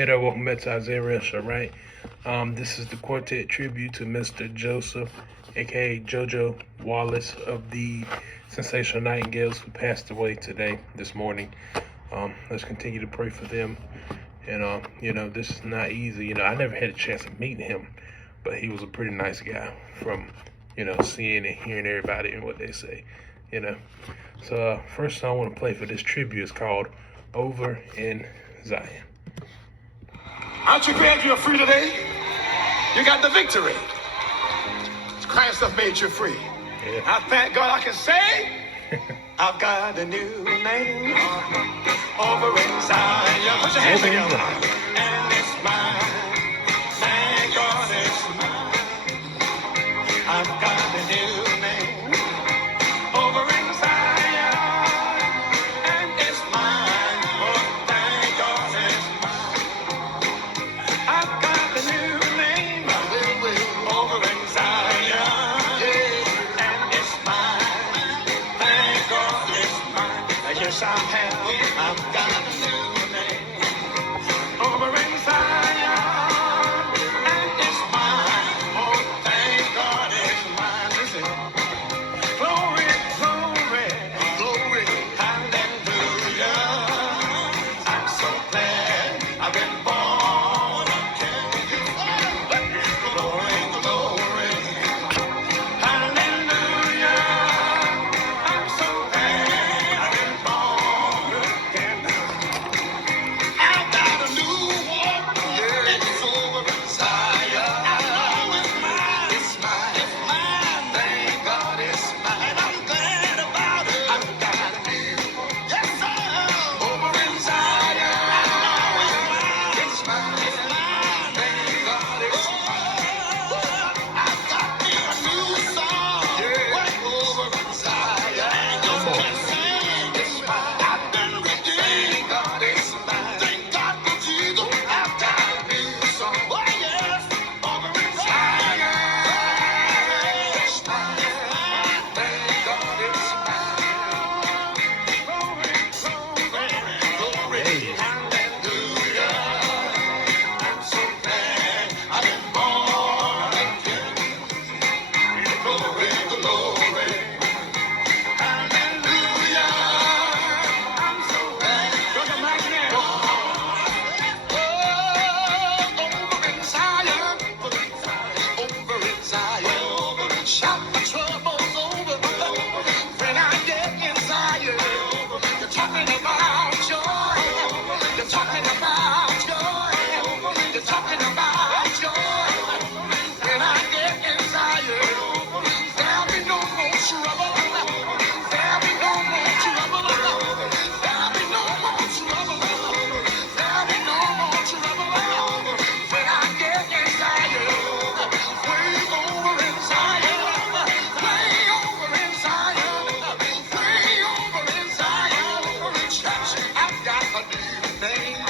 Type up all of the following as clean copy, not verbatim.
Hey there, welcome back to Isaiah Real Show, right? This is the Quartet tribute to Mr. Joseph, aka JoJo Wallace of the Sensational Nightingales, who passed away this morning. Let's continue to pray for them. And, this is not easy. I never had a chance of meeting him, but he was a pretty nice guy from, seeing and hearing everybody and what they say, So, first song I want to play for this tribute is called Over in Zion. Aren't you glad you're free today? You got the victory. Christ has made you free. Yeah. I thank God I can say, I've got a new name over in Zion. Put your hands together. And it's mine. Thank God it's mine. I've got a new name over in Zion. And it's mine. Oh, thank God it's mine. I've got a new name over in Zion. And it's mine. Thank God it's mine. Yes, I have. I've got a new name over in Zion. And it's mine. Oh, thank God it's mine. Listen. Glory, glory, glory. Hallelujah. I'm so glad I've been born again. Glory, glory. Hallelujah. I'm so glad I've been born again. I've got a new walk. Yeah. It's over in Zion. I know it's mine. It's mine. It's mine. Thank God it's mine. I'm glad about it. I've got a new walk. Yes, sir. Over in Zion. I know it's mine. It's mine. It's mine. Thank God it's mine. I've got me a new song. Yeah. Way over in Zion. Come on. It's mine. I've been redeemed. Thank God it's mine. Thank God for Jesus. I've got a new song. Oh, yes. Over in Zion. It's mine. Thank God it's mine. Glory, glory, glory. Hey. Hallelujah. I'm so glad I've been born again. Glory, glory. Hallelujah. I'm so glad. Brother Mike, over in Zion. Over in Zion. Shout the troubles over. When I get in Zion. You're talking about joy. You're talking about joy. You're talking about joy. When I get in Zion, there'll be no more trouble. There'll be no more trouble. There'll be no more trouble. There'll be no more trouble. When I get in Zion, way over in Zion, way over in Zion, way over in Zion. Church, I've got a new name.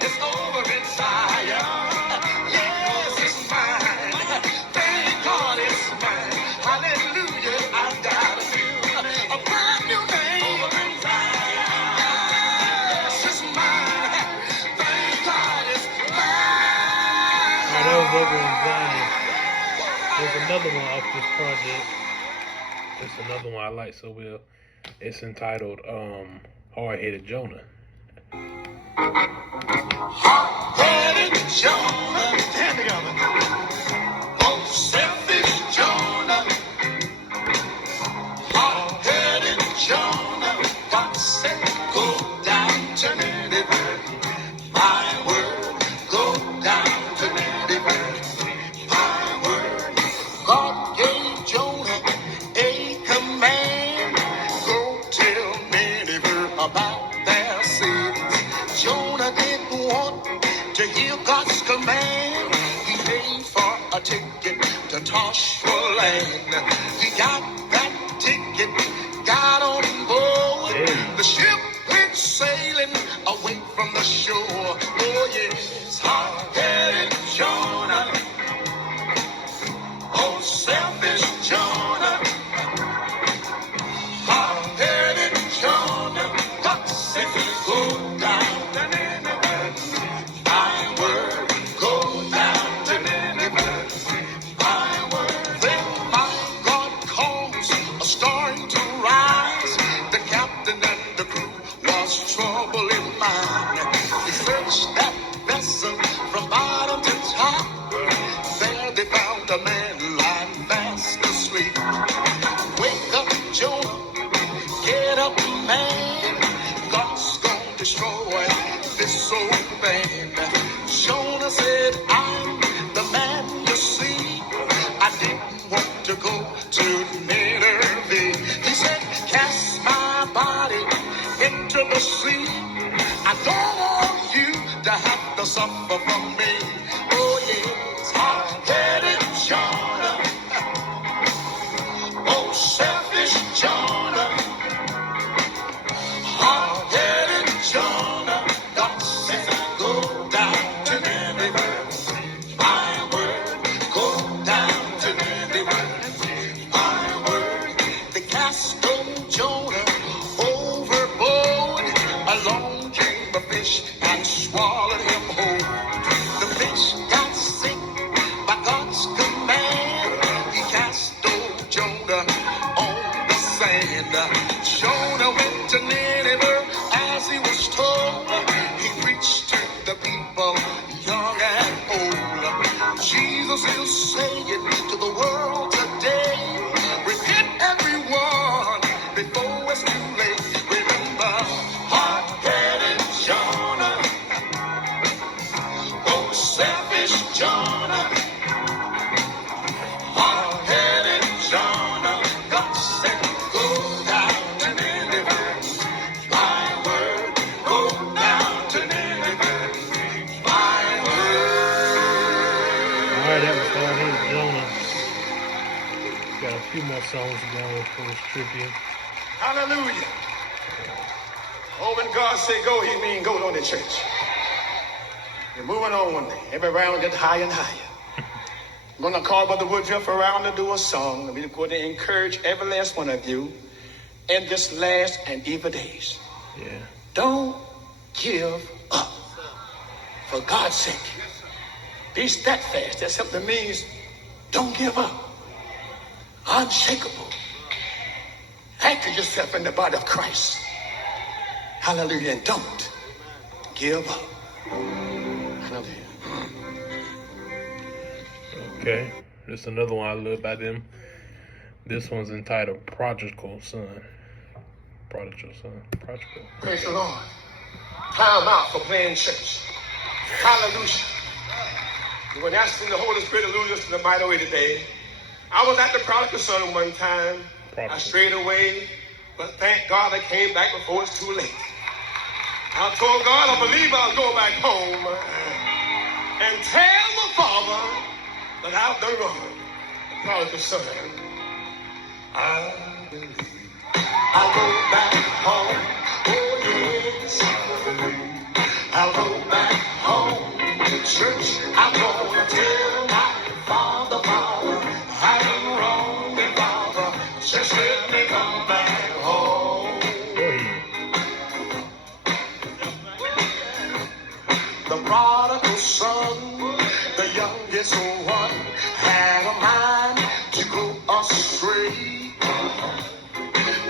It's over in Zion. Yes, it's mine. Thank God it's mine. Hallelujah. I've got a brand new name. Over in Zion. Yes, it's mine. Thank God it's mine. That was Over in Zion. There's another one off this project. It's another one I like so well. It's entitled Hardheaded Jonah. Hardheaded Jonah. Stand together. Oh, selfish Jonah. Hardheaded Jonah. God said, go down to Nineveh. My word, go down to Nineveh. My word. God gave Jonah a command. Go tell Nineveh about their sins. Jonah didn't want to hear God's command. He paid for a ticket to Tarshish land. He got that ticket, got on board. Yeah. The ship went sailing away from the shore. Oh yes, hard-headed Jonah. Oh, selfish Jonah. Hard-headed Jonah. God said, go down to Nineveh. My to suffer from me. Oh yes, hard-headed Jonah. Oh, selfish Jonah. Hard-headed Jonah. God said, go down to Nineveh. My word, go down to Nineveh. My word, they cast old Jonah overboard. Along came a fish and swallowed him whole. The fish got sick by God's command. He cast old Jonah on the sand. Jonah went to Nineveh as he was told. He preached to the people, young and old. Jesus is saying to the world today, repent everyone before it's too late. Remember, hard-headed Jonah, oh selfish Jonah, hard-headed Jonah. God said, go down to Nineveh. My word, go down to Nineveh. My word. All right, that was Hardheaded Jonah. Got a few more songs to go for this tribute. Hallelujah. Oh, when God say go, he mean go on the church. You're moving on. Every round gets higher and higher. I'm going to call Brother Woodruff around to do a song. And we're going to encourage every last one of you in this last and evil days. Yeah. Don't give up. For God's sake. Be steadfast. That simply means don't give up. Unshakable. Anchor yourself in the body of Christ. Hallelujah. And don't give up. Hallelujah. Okay. Just another one I love by them. This one's entitled Prodigal Son. Prodigal Son. Prodigal. Praise the Lord. Time out for playing church. Hallelujah. When asking the Holy Spirit to lead us to the mighty way today, I was at the Prodigal Son one time. I strayed away, but thank God I came back before it's too late. I told God I believe I'll go back home and tell the Father that I've done wrong. The Prodigal Son, I believe I'll go back home. Oh yes, I'll go back home. Church, I'm gonna tell my Father, I'm wrong, and Father, just let me come back home. The prodigal son, the youngest one, had a mind to go astray.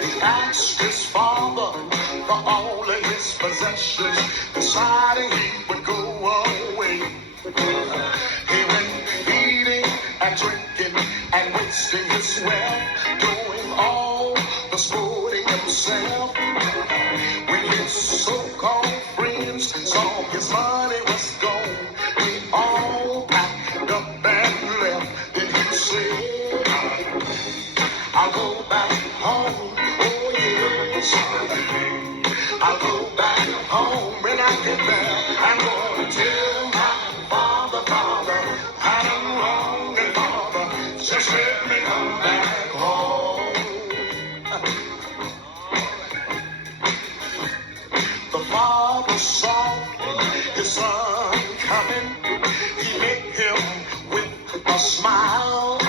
He asked his father for all of his possessions, deciding he would go away. He went eating and drinking and wasting his wealth, doing all the sporting himself. When his so-called friends saw his money was gone, we all packed up and left. Then he said, I'll go back home. Oh yes, I'll go back home. When I get there, I'm going to tell my Father, I'm wrong, and Father, just let me come back home. The father saw his son coming. He met him with a smile.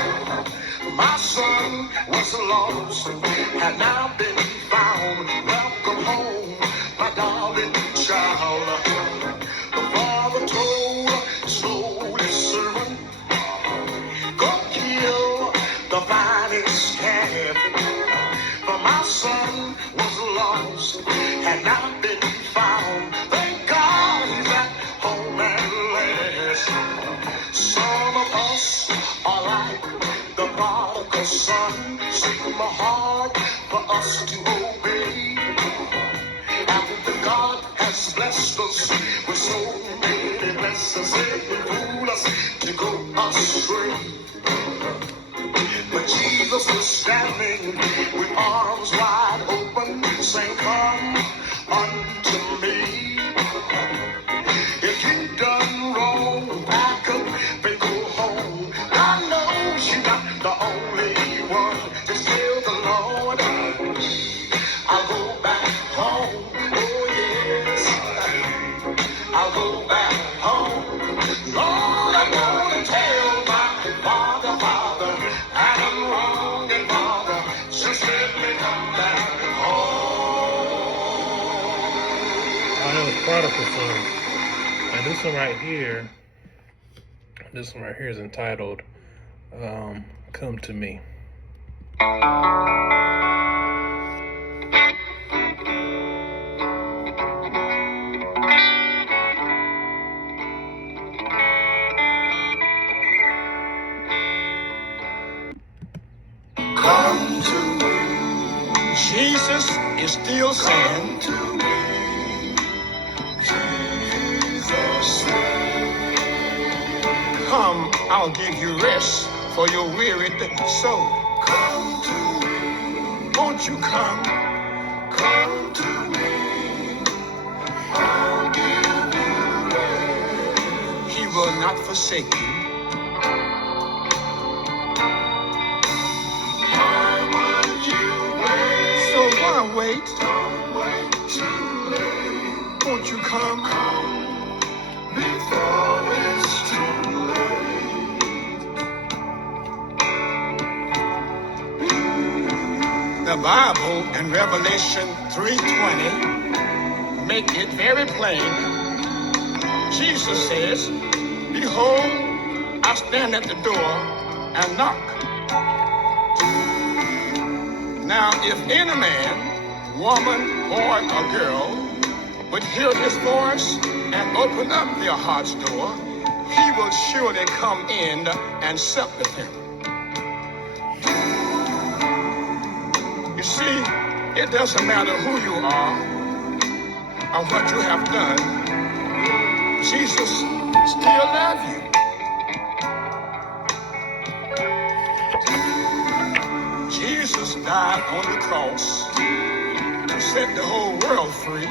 My son was lost, had now been found. Welcome home, my darling child. The father told his holy servant, go kill the finest calf. For my son was lost, had not been found. Thank God he's at home at last. Some of us are like the prodigal son, seem hard for us to obey. After God has blessed us with so many blessings, it would fool us to go astray. But Jesus was standing with arms wide open, saying, come unto me. If you done one right here, is entitled Come to Me. Come to me. Jesus is still saying to me. Jesus, come, I'll give you rest for your wearied soul. Come to me. Won't you come? Come to me. I'll give you rest. He will not forsake you. Why wait? Don't wait too late. Won't you come? Come before it's too late. The Bible in Revelation 3:20 make it very plain. Jesus says, behold, I stand at the door and knock. Now, if any man, woman, boy, or girl would hear his voice and open up their heart's door, he will surely come in and sup with him. You see, it doesn't matter who you are or what you have done. Jesus still loves you. Jesus died on the cross to set the whole world free,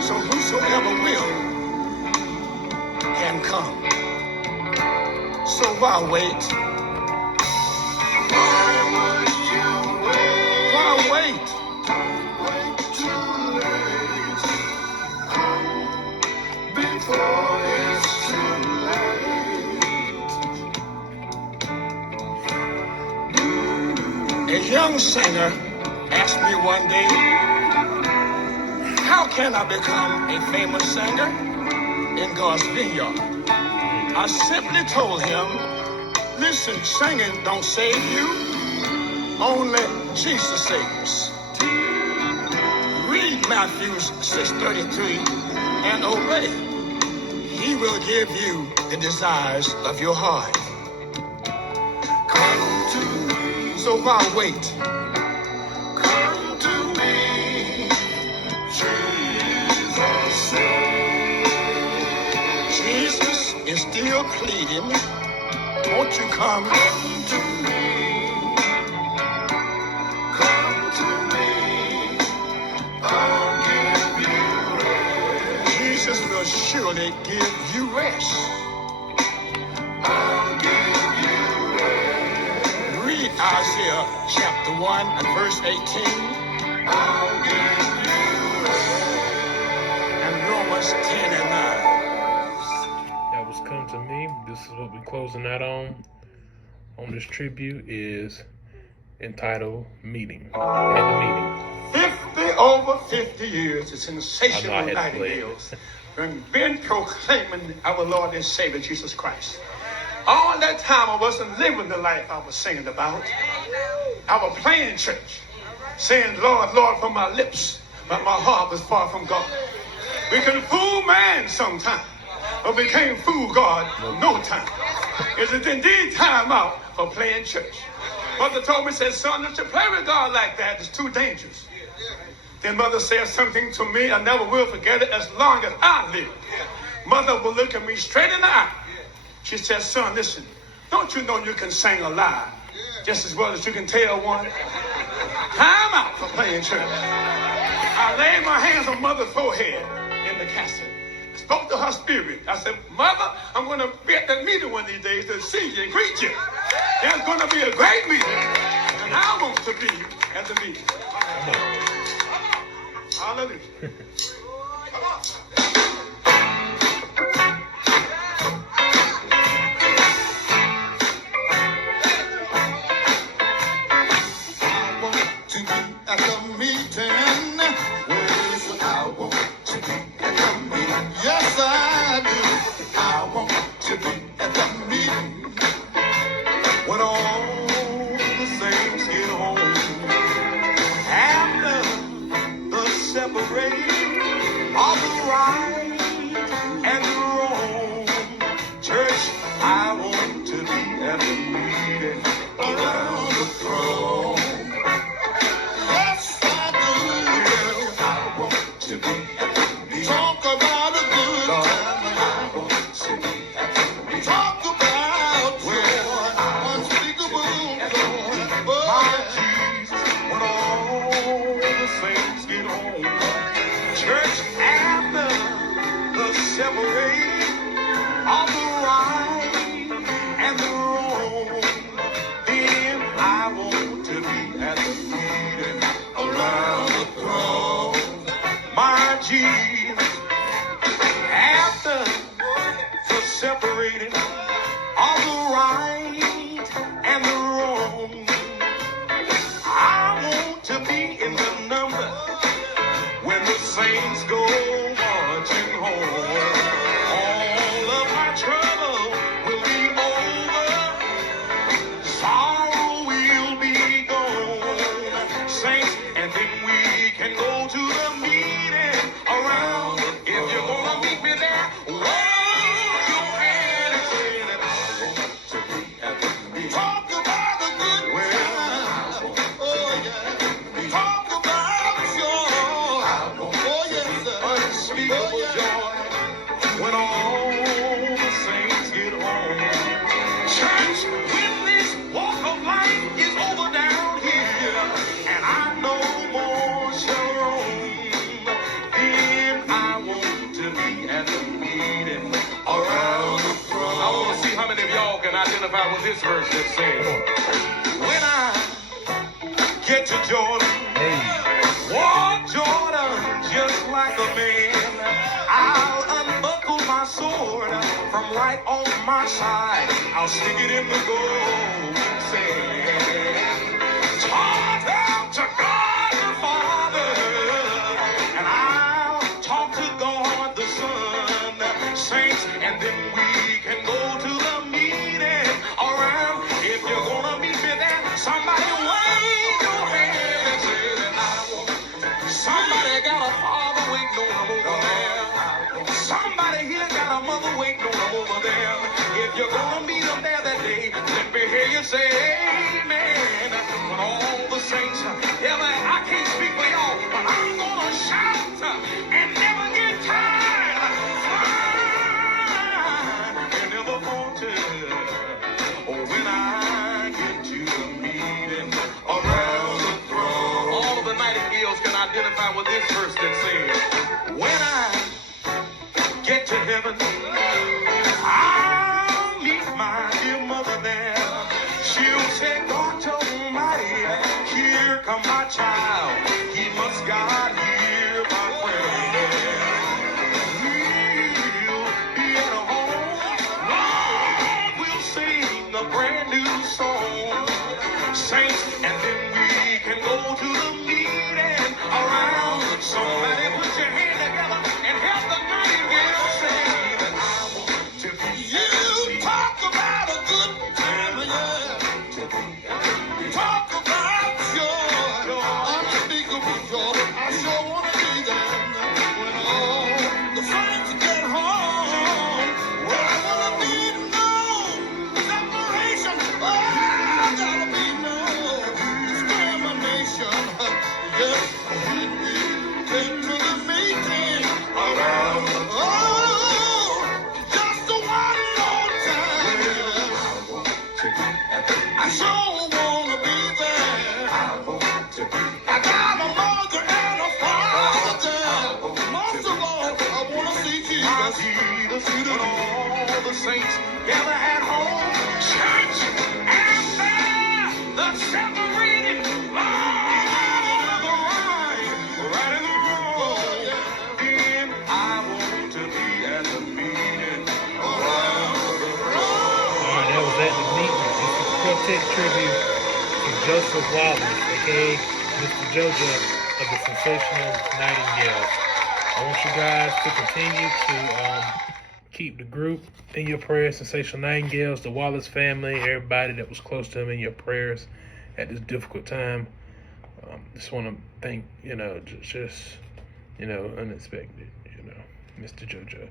so whosoever will can come. So why wait? Why would you wait? Why wait? Don't wait too late. Come before it's too late. A young singer asked me one day, how can I become a famous singer in God's vineyard? I simply told him, listen, singing don't save you, only Jesus saves. Read Matthew 6:33 and obey. He will give you the desires of your heart. Come to me. So why wait? Come to me. Jesus is still pleading. Won't you come? Come to me. Come to me. I'll give you rest. Jesus will surely give you rest. I'll give you rest. Read Isaiah chapter 1 and verse 18. I'll give you rest. And Romans 10 and 9. That was Come to Me. This is what we're closing out on this tribute is entitled Meeting. And the Meeting. 50 years, the Sensational Nightingales been proclaiming our Lord and Savior Jesus Christ. All that time I wasn't living the life I was singing about. I was playing church, saying, Lord, Lord, from my lips, but my heart was far from God. We can fool man sometime, but we can't fool God no time. Is it indeed time out for playing church? Mother told me, said, son, don't you play with God like that. It's too dangerous. Then mother said something to me, I never will forget it as long as I live. Mother will look at me straight in the eye. She said, son, listen, don't you know you can sing a lie just as well as you can tell one? Time out for playing church. I laid my hands on mother's forehead in the casket. Spoke to her spirit. I said, Mother, I'm going to be at that meeting one of these days to see you and greet you. There's going to be a great meeting, and I want to be at the meeting. Hallelujah. I want to be at the meeting. Where is I want to be at the meeting? Yes, I do. separating all the right and the wrong. I want to be in the number when the saints go marching home. All of my trouble will be over, sorrow will be gone, saints, and then we can go to the meeting around. If you're gonna meet me there, wave your hand and say that I want to be at the meeting. Talk about the good times. Oh yeah. Talk about joy. Oh yes, unspeakable joy when all the saints get home. Church, when this walk of life is over down here, and I no more shall roam, then I want to be at the meeting around the throne. I want to see how many of y'all can identify with this verse that says, when I get to Jordan, walk Jordan just like a man. I'll unbuckle my sword from right on my side. I'll stick it in the gold sand. Talk out to God the Father, and I'll talk to God the Son, saints, and then we can go to the meeting around. If you're gonna meet me there, somebody wave your hand and say that I want. Somebody got a father waiting on them over there. Somebody here got a mother waiting on them over there. If you're gonna meet them there that day, let me hear you say amen. When all the saints, yeah, I can't speak for y'all, but I'm gonna shout and never get tired. And never falter. Oh, when I get to the meeting around the throne. All of the nightingales can identify with this verse that says, when I get to heaven, I'll meet my dear mother there. She'll say, God Almighty, here come my child. He must God hear my prayer. We'll be at home. Lord, we'll sing a brand new song, saints, and then we can go to the meeting around. Somebody put your hand together and help the nightingale sing that I want to be. You talk about a good time, yeah. Talk about joy, unspeakable joy. I sure want to be there when all the saints get home. Well, I want to be known. Separation, oh, gotta be known. Discrimination, yes, we came to the meeting around. Oh, just one more time. I sure wanna be there. I got a mother and a father. Most of all, I wanna see Jesus. When all the saints gather at home, church, and there, the separated line of the right and the wrong. Then I want to be at the meeting around the throne. All right, that was at the meeting. It's a Quartet tribute to Joseph Wallace, aka Mr. JoJo of the Sensational Nightingales. I want you guys to continue to keep the group in your prayers, Sensational Nightingales, the Wallace family, everybody that was close to him in your prayers at this difficult time. Just want to thank, unexpected, Mr. JoJo.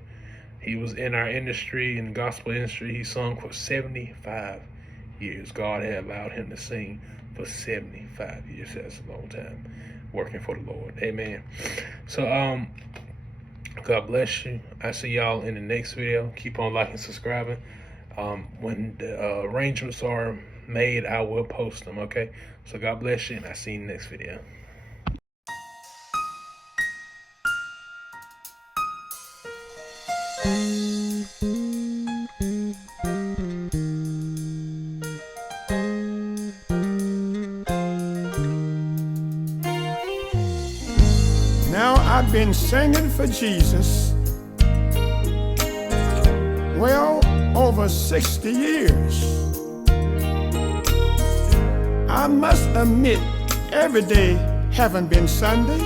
He was in our industry, in the gospel industry. He sung for 75 years. God had allowed him to sing for 75 years. That's a long time working for the Lord. Amen. So, God bless you. I see y'all in the next video. Keep on liking, subscribing. When the arrangements are made, I will post them, okay? So God bless you, and I'll see you in the next video. Now I've been singing for Jesus Well, over 60 years. I must admit, every day haven't been Sunday.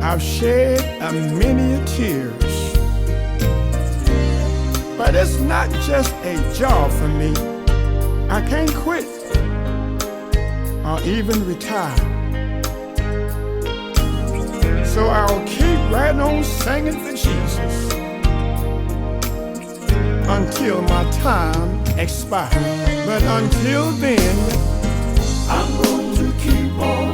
I've shed a many tears. But it's not just a job for me. I can't quit or even retire. So I'll keep right on singing for Jesus until my time expires. But until then, I'm going to keep on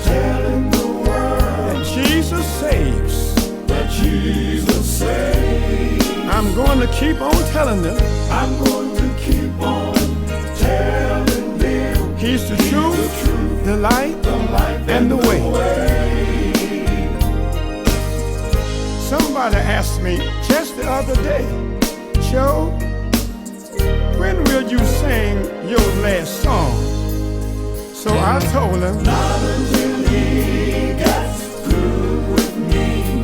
telling the world that Jesus saves. That Jesus saves. I'm going to keep on telling them. I'm going to keep on telling them. He's the truth, the light, and the way. Somebody asked me just the other day, Joe, when will you sing your last song? So I told him, not until he gets through with me,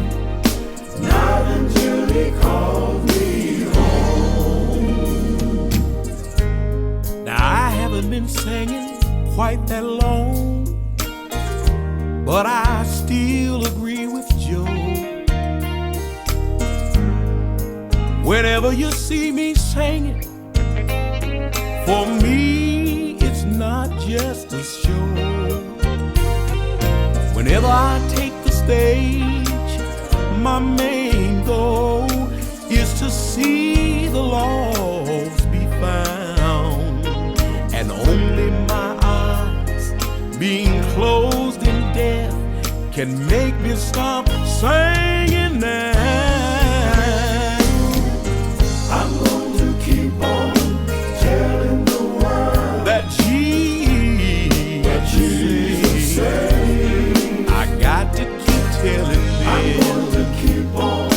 not until he calls me home. Now I haven't been singing quite that long, but I still agree with Joe. Whenever you see me singing, for me it's not just a show. Whenever I take the stage, my main goal is to see the lost be found. And only my eyes being closed in death can make me stop singing now. I'm going to keep on telling the world that Jesus saves. I got to keep telling them. I'm going to keep on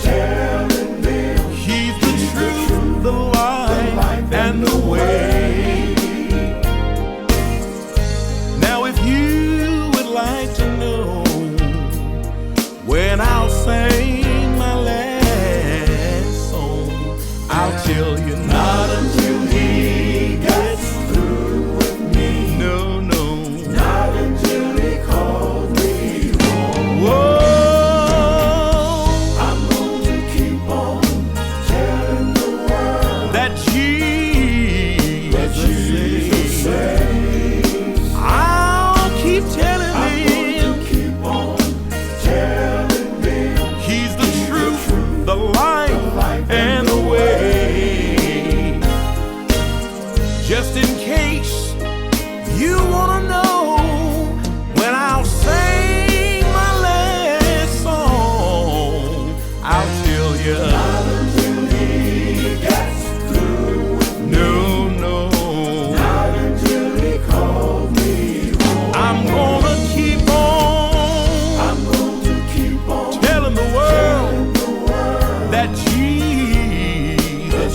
telling them. He's the truth, the light, and the way. Now if you would like to know when I'll sing my last song, I'll tell you not until he gets through with me. No, no. Not until he calls me home. Whoa. I'm going to keep on telling the world That Jesus saves. I'll keep telling I'm going them. to keep on telling them. He's the truth, the light, and the way. Just in case you wanna know when I'll sing my last song, I'll tell you. Not until he gets through with me. No, no. Not until he calls me home. I'm gonna keep on I'm going to keep on telling the world telling the world that Jesus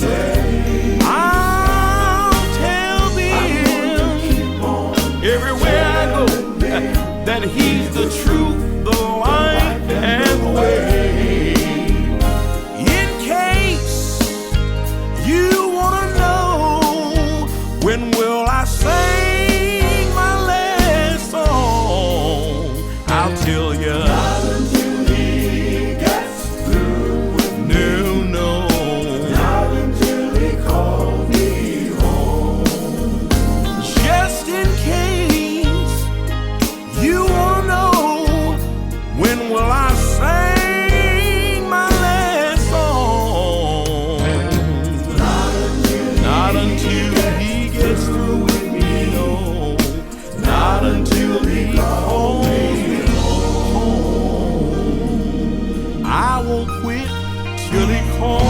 saves. I'll tell I'm going to them keep on everywhere I go that He's the truth, the light, and the way. In case you wanna know when will I sing my last song, I'll tell you. not until he gets through with me. No, no. Not until he calls me home. Just in case you wanna know when will I sing my last song. Not until he gets through with me, no. Not until he calls me home. I won't quit till he calls